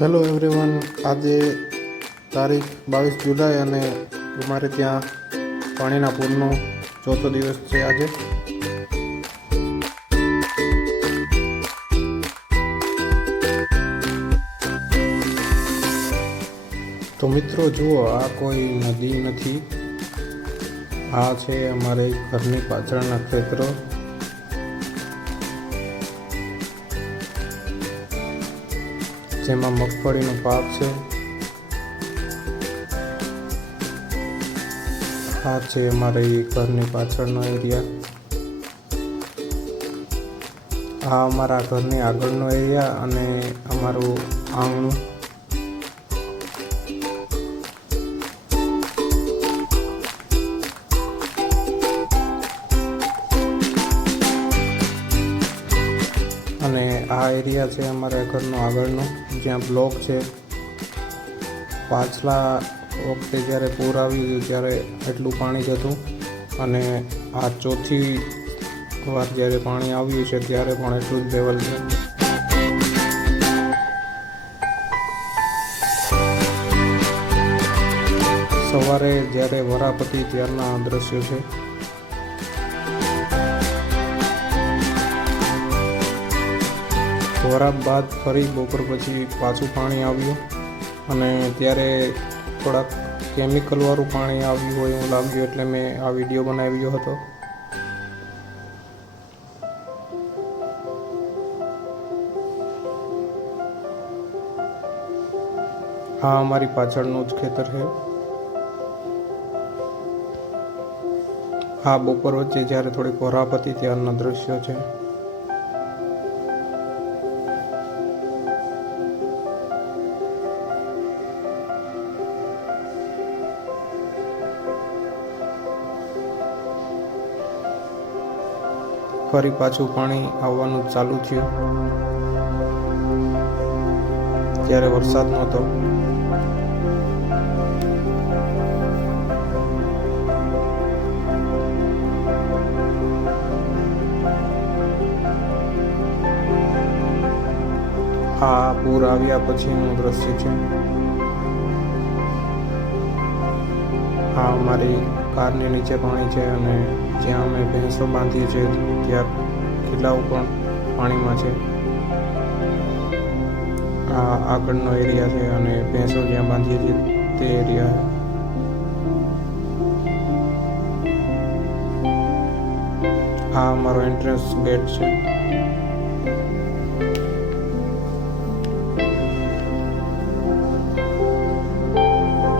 Hello everyone, આજે તારીખ 22 જુલાઈ અને અમારે ત્યાં પાણીના પૂરનો ચોથો દિવસ છે આજે. તો મિત્રો જુઓ, આ કોઈ નદી નથી, આ છે અમારે ઘરની પાછળના ખેતરો. જેમાં મગફળીનો પાક છે. આ છે અમારી ઘરની પાછળનો એરિયા. આ અમારા ઘરની આગળનો એરિયા અને અમારું આંગણું. અને આ એરિયા છે અમારા ઘરનો આગળનો, જ્યાં બ્લોક છે. પાછલા વખતે જ્યારે પૂર આવ્યું ત્યારે એટલું પાણી જતું, અને આ ચોથી વાર જ્યારે પાણી આવ્યું છે ત્યારે પણ એટલું જ લેવલ છે. સવારે જ્યારે વરાપ હતી ત્યારના દ્રશ્યો છે. વરાપ બાદ ફરી બપોર પછી પાછું પાણી આવ્યું, અને ત્યારે થોડાક કેમિકલવાળું પાણી આવ્યું હોય એવું લાગ્યું, એટલે મેં આ વિડીયો બનાવ્યો હતો. આ અમારી પાછળનું જ ખેતર છે. આ બપોર વચ્ચે જ્યારે થોડીક વરાપ હતી ત્યારના દ્રશ્યો છે. ફરી પાછું પાણી આવવાનું ચાલુ થયું. ત્યારે વરસાદ નહોતો. આ પૂર આવ્યા પછીનું દ્રશ્ય છે. આ અમારી કારની નીચે પાણી છે, અને જ્યાં અમે ભેંસો બાંધીએ છીએ ત્યાં કિલ્લાઓ પણ પાણીમાં છે. આ આગળનો એરિયા છે, અને ભેંસો જ્યાં બાંધીએ છીએ તે એરિયા. આ અમારો એન્ટ્રન્સ ગેટ છે.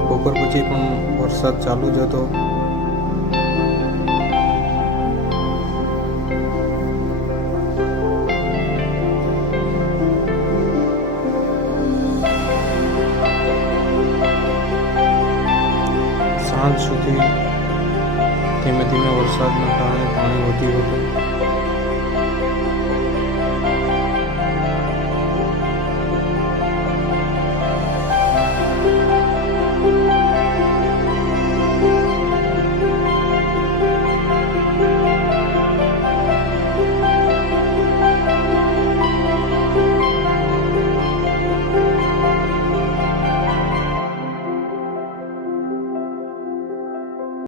બપોર પછી પણ વરસાદ ચાલુ જ હતો. સાંજ સુધી ધીમે ધીમે વરસાદનો